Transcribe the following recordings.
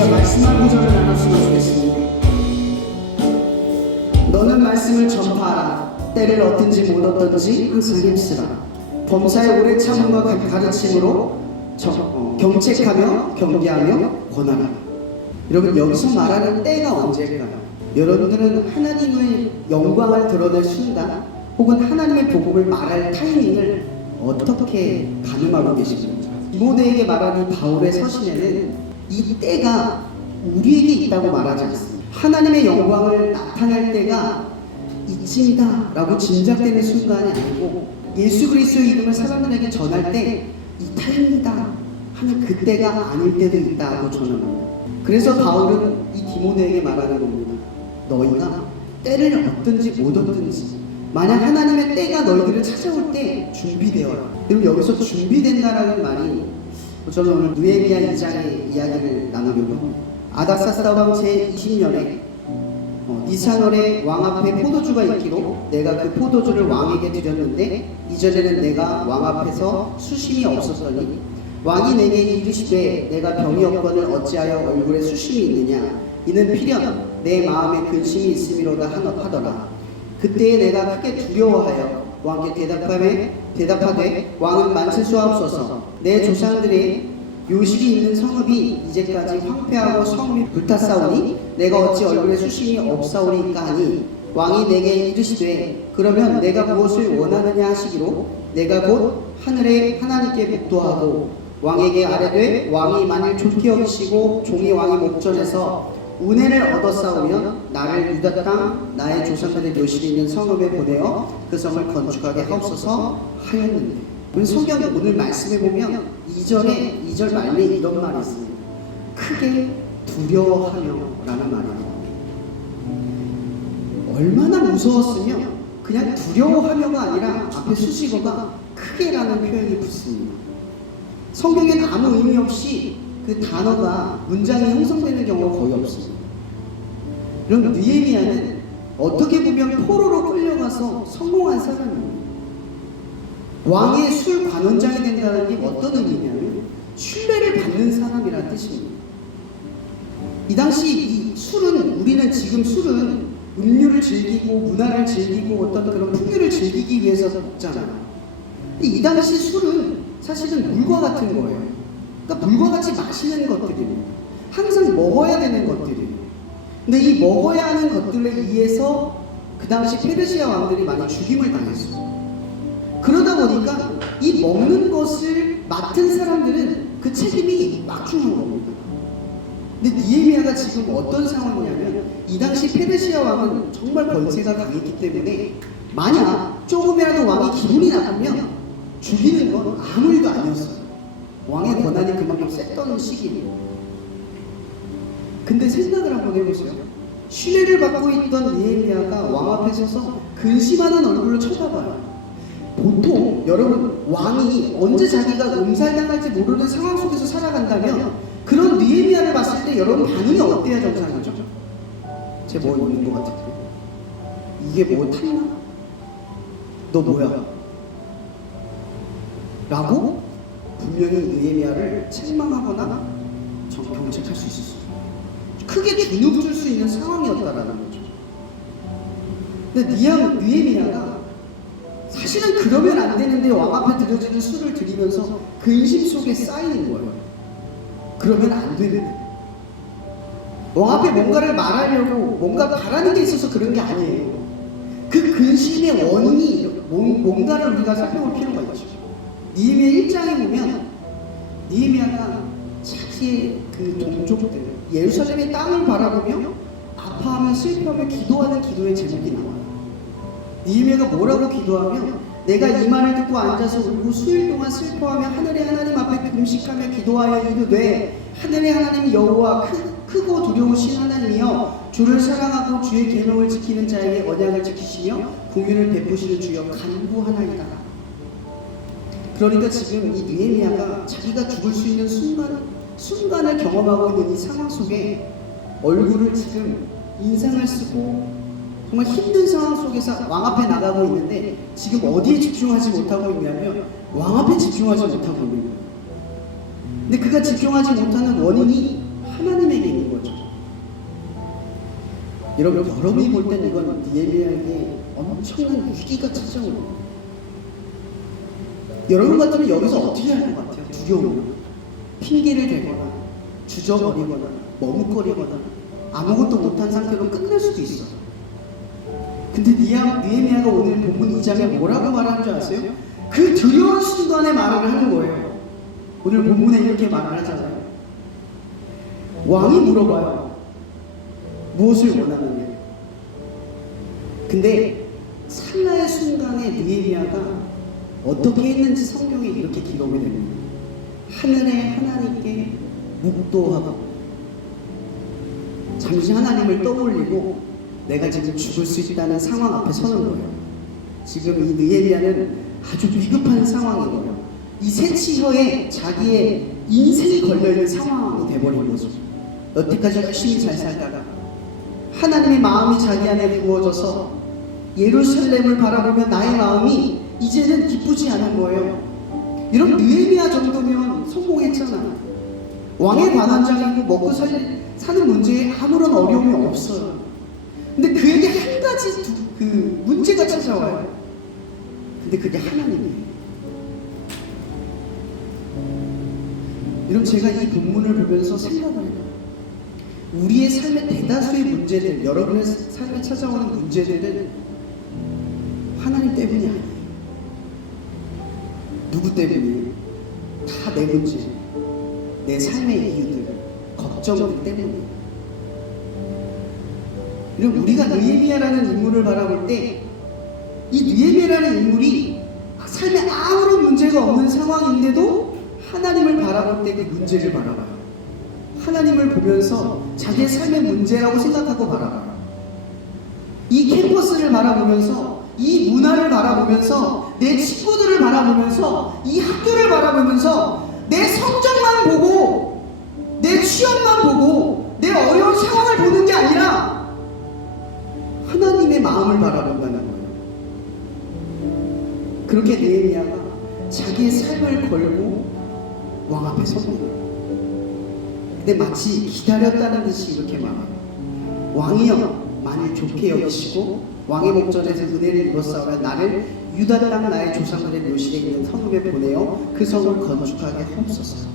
시간 말씀한 구절을 나눴으면 좋겠습니다. 너는 말씀을 전파하라. 때를 얻든지 못 얻든지 항상 힘쓰라. 범사의 오래 참음과 가르침으로 경책하며 경계하며 권하라. 여러분, 여기서 말하는 때가 언제일까요? 여러분들은 하나님의 영광을 드러낼 순간 혹은 하나님의 복음을 말할 타이밍을 어떻게 가늠하고 계십니까? 디모데에게 말하는 바울의 서신에는 이 때가 우리에게 있다고 말하지 않습니다. 하나님의 영광을 나타낼 때가 이쯤이다 라고 짐작되는 순간이 아니고, 예수 그리스도의 이름을 사람들에게 전할 때 이 타임이다 하는 그때가 아닐 때도 있다고 전합니다. 그래서 바울은 이 디모데에게 말하는 겁니다. 너희가 때를 얻든지 못 얻든지 만약 하나님의 때가 너희들을 찾아올 때 준비되어라. 그럼 여기서 준비된다라는 말이, 저는 오늘 느헤미야 2장의 이야기를 나누려고 합니다. 아닥사스다 왕 제20년에 니산월에 왕 앞에 포도주가 있기로 내가 그 포도주를 왕에게 드렸는데 이전에는 내가 왕 앞에서 수심이 없었더니 왕이 내게 이르시되 내가 병이 없거늘 어찌하여 얼굴에 수심이 있느냐, 이는 필연 내 마음에 근심이 있음이로다 하더라. 그때에 내가 크게 두려워하여 왕께 대답하되 왕은 만세수하옵소서. 내 조상들의 묘실이 있는 성읍이 이제까지 황폐하고 성읍이 불탔사오니 내가 어찌 얼굴에 수심이 없사오리까 하니, 왕이 내게 이르시되 그러면 내가 무엇을 원하느냐 하시기로 내가 곧 하늘의 하나님께 묵도하고 왕에게 아뢰되 왕이 만일 좋게 여기시고 종이 왕의 목전에서 은혜를 얻었사오면 나를 유다 땅 나의 조상들의 묘실이 있는 성읍에 보내어 그 성을 건축하게 하옵소서 하였는데, 우리 성경 오늘 말씀해 보면 2절 말에 이런 말이 있습니다. 크게 두려워하며 라는 말이 나옵니다. 얼마나 무서웠으면 그냥 두려워하며가 아니라 앞에 수식어가 크게라는 표현이 붙습니다. 성경에는 아무 의미 없이 그 단어가 문장이 형성되는 경우가 거의 없습니다. 그럼 느헤미야는 어떻게 보면 포로로 끌려가서 성공한 사람입니다. 왕의 술 관원장이 된다는 게 어떤 의미냐면 신뢰를 받는 사람이라는 뜻입니다. 이 당시 이 술은, 우리는 지금 술은 음료를 즐기고 문화를 즐기고 어떤 그런 풍요를 즐기기 위해서 먹잖아요. 이 당시 술은 사실은 물과 같은 거예요. 그러니까 물과 같이 마시는 것들입니다. 항상 먹어야 되는 것들이에요. 근데 이 먹어야 하는 것들에 의해서 그 당시 페르시아 왕들이 많이 죽임을 당했어요. 그러다 보니까 이 먹는 것을 맡은 사람들은 그 책임이 막중한 겁니다. 근데 느헤미야가 지금 어떤 상황이냐면, 이 당시 페르시아 왕은 정말 권세가 강했기 때문에 만약 조금이라도 왕이 기분이 나쁘면 죽이는 건 아무 일도 아니었어요. 왕의 권한이 그만큼 셌던 시기예요. 근데 생각을 한번 해보세요. 신뢰를 받고 있던 느헤미야가 왕 앞에 서서 근심하는 얼굴로 쳐다봐요. 보통 여러분, 왕이 언제 자기가 음살당할지 모르는 상황 속에서 살아간다면 그런 느헤미야를 봤을 때 여러분 반응이 어때야 정상이죠? 쟤 뭐 있는 것 같은데? 이게 뭐 탔나? 너 뭐야? 라고 분명히 느헤미야를 책망하거나 경책할 수 있었어요. 크게 주눅 줄 수 있는 상황이었다라는 거죠. 근데 느헤미야가 사실은 그러면 안 되는데 왕 앞에 드려지는 술을 드리면서 근심 속에 쌓이는 거예요. 그러면 안 되는데 왕 앞에 뭔가를 말하려고 뭔가 바라는 게 있어서 그런 게 아니에요. 그 근심의 원인이 뭔가를 우리가 살펴볼 필요가 있죠. 느헤미야 1장에 보면 느헤미야가 자기의 그 동족들 예루살렘의 땅을 바라보며 아파하며 슬퍼하며 기도하는 기도의 제목이 나와요. 느헤미야가 뭐라고 기도하며, 내가 이 말을 듣고 앉아서 울고 수일 동안 슬퍼하며 하늘의 하나님 앞에 금식하며 기도하여 이르되, 하늘의 하나님 여호와 크고 두려우신 하나님이여, 주를 사랑하고 주의 계명을 지키는 자에게 언약을 지키시며 공의를 베푸시는 주여 간구하나이다. 그러니까 지금 이 느헤미야가 자기가 죽을 수 있는 순간을 경험하고 있는 이 상황 속에 얼굴을 지금 인상을 쓰고 정말 힘든 상황 속에서 왕 앞에 나가고 있는데, 지금 어디에 집중하지 못하고 있냐면 왕 앞에 집중하지 못하고 있는 거예요. 근데 그가 집중하지 못하는 원인이 하나님에게 있는 여러분이 볼 땐 이건 느헤미야에게 엄청난 위기가 찾아오는 거예요. 여러분 같으면 여기서 어떻게 할 것 같아요? 두려움, 핑계를 대거나 주저거리거나 머뭇거리거나 아무것도 못한 상태로 끝낼 수도 있어요. 근데 느헤미야가 오늘 본문 2장에 뭐라고 말하는 줄 아세요? 그 두려운 순간에 말을 하는 거예요. 오늘 본문에 이렇게 말을 하잖아요. 왕이 물어봐요. 무엇을 원하느냐? 근데 찰나의 순간에 느헤미야가 어떻게 했는지 성경에 이렇게 기록이 됩니다. 하늘의 하나님께 묵도하고 잠시 하나님을 떠올리고 내가 지금 죽을 수 있다는 상황 앞에 서는 거예요. 지금 이 느헤미야는 아주 위급한 상황인 거예요. 이 새치혀에 자기의 인생이 걸려있는 상황이 돼버린 거죠. 여태까지 열심히 잘 살다가 하나님의 마음이 자기 안에 부어져서 예루살렘을 바라보면 나의 마음이 이제는 기쁘지 않은 거예요. 이런 느헤미야 정도면 성공했잖아요. 왕의 관원장이고 먹고 사는 문제에 아무런 어려움이 없어요. 근데 그에게 한 가지 그 문제가 찾아와요. 근데 그게 하나님이에요. 여러분, 제가 이 본문을 보면서 생각을 해요. 우리의 삶의 대다수의 문제들, 여러분의 삶에 찾아오는 문제들은 하나님 때문이 아니에요. 누구 때문이에요? 다 내 문제, 내 삶의 이유들, 걱정들 때문이에요. 여러분, 우리가 느헤미야라는 인물을 바라볼 때 이 느헤미야라는 인물이 삶에 아무런 문제가 없는 상황인데도 하나님을 바라볼 때 그 문제를 바라봐요. 하나님을 보면서 자기의 삶의 문제라고 생각하고 바라봐요. 이 캠퍼스를 바라보면서, 이 문화를 바라보면서, 내 친구들을 바라보면서, 이 학교를 바라보면서 내 성적만 보고, 내 취업만 보고, 내 어려운 상황을 보는 게 아니라 하나님의 마음을 바라본다는 거예요. 그렇게 느헤미야가 자기의 삶을 걸고 왕 앞에 섭니다. 근데 마치 기다렸다는 듯이 이렇게 말해요. 왕이여, 만일 좋게 여기시고 왕의 목전에서 은혜를 입었사오며 나를 유다 땅 나의 조상들의 묘실에 있는 성읍에 보내어 그 성을 건축하게 하옵소서.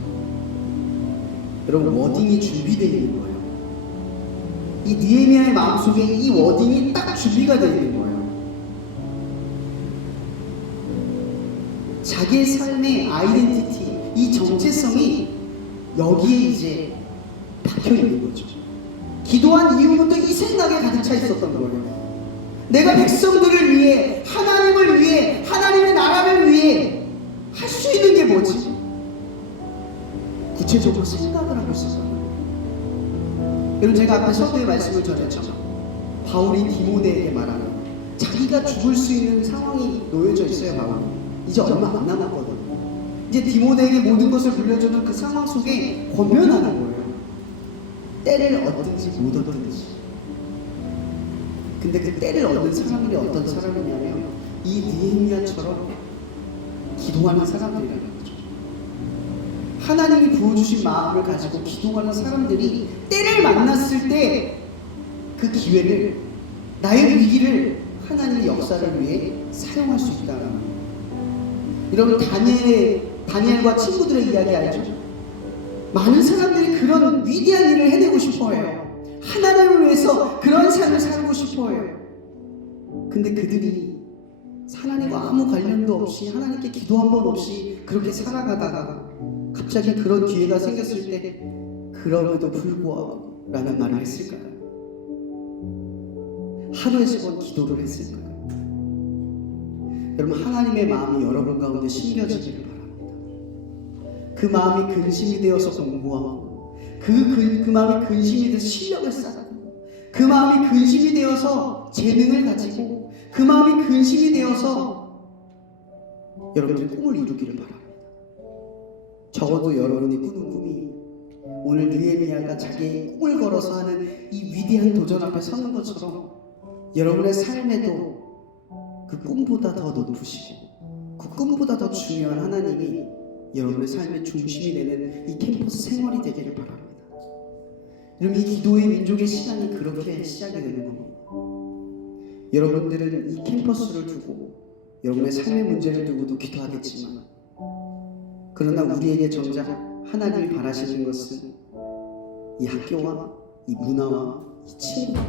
여러분, 워딩이 준비되어 있는 거예요. 이 느헤미야의 마음속에 이 워딩이 딱 준비가 되어 있는 거예요. 자기의 삶의 아이덴티티, 이 정체성이 여기에 이제 박혀 있는 거죠. 기도한 이후부터 이 생각에 가득 차 있었던 거예요. 내가 백성들을 위해, 하나님을 위해, 하나님의 나라를 위해 할 수 있는 게 뭐지? 구체적으로 생각을 하고 있었어요. 여러분, 제가 앞에 서두의 말씀을 전했죠. 바울이 디모데에게 말하는, 자기가 죽을 수 있는 상황이 놓여져 있어요. 바울이 이제 얼마 안 남았거든요. 이제 디모데에게 모든 것을 물려주는 그 상황 속에 권면하는 거예요. 때를 얻든지 못 얻든지. 근데 그 때를 얻는 사람들이 어떤 사람이냐면 이 느헤미야처럼 기도하는 사람들이라는 거죠. 하나님이 부어주신 마음을 가지고 기도하는 사람들이 때를 만났을 때 그 기회를, 나의 위기를 하나님의 역사를 위해 사용할 수 있다는 거예요. 여러분, 다니엘과 친구들의 이야기 알죠? 많은 사람들이 그런 위대한 일을 해내고 싶어해요. 하나님을 위해서 그런 삶을 살고 싶어해요. 근데 그들이 하나님과 아무 관련도 없이, 하나님께 기도 한 번 없이 그렇게 살아가다가 갑자기 그런 기회가 생겼을 때 그럼에도 불구하고 라는 말을 했을까요? 하루에 10번 기도를 했을까요? 여러분, 하나님의 마음이 여러분 가운데 심겨지기를 바랍니다. 그 마음이 근심이 되어서 공부하고, 그 마음이 근심이 되어서 실력을 쌓고, 그 마음이 근심이 되어서 재능을 가지고, 그 마음이 근심이 되어서 여러분들의 꿈을 이루기를 바랍니다. 적어도 여러분이 꾸는 꿈이 오늘 느헤미야가 자기의 꿈을 걸어서 하는 이 위대한 도전 앞에 서는 것처럼 여러분의 삶에도 그 꿈보다 더 높으시고 그 꿈보다 더 중요한 하나님이 여러분의 삶의 중심이 되는 이 캠퍼스 생활이 되기를 바랍니다. 여러분, 이 기도의 민족의 시간이 그렇게 시작이 되는 겁니다. 여러분들은 이 캠퍼스를 두고 여러분의 삶의 문제를 두고도 기도하겠지만, 그러나 우리에게 정작 하나님이 바라시는 것은 이 학교와 이 문화와 이 친구들,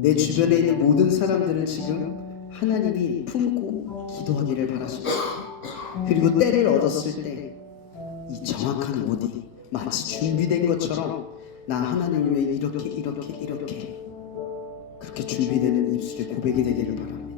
내 주변에 있는 모든 사람들을 지금 하나님이 품고 기도하기를 바라십니다. 그리고 때를 얻었을 때 이 정확한 어디, 마치 준비된 것처럼 나 하나님을 위해 이렇게 그렇게 준비되는 입술의 고백이 되기를 바랍니다.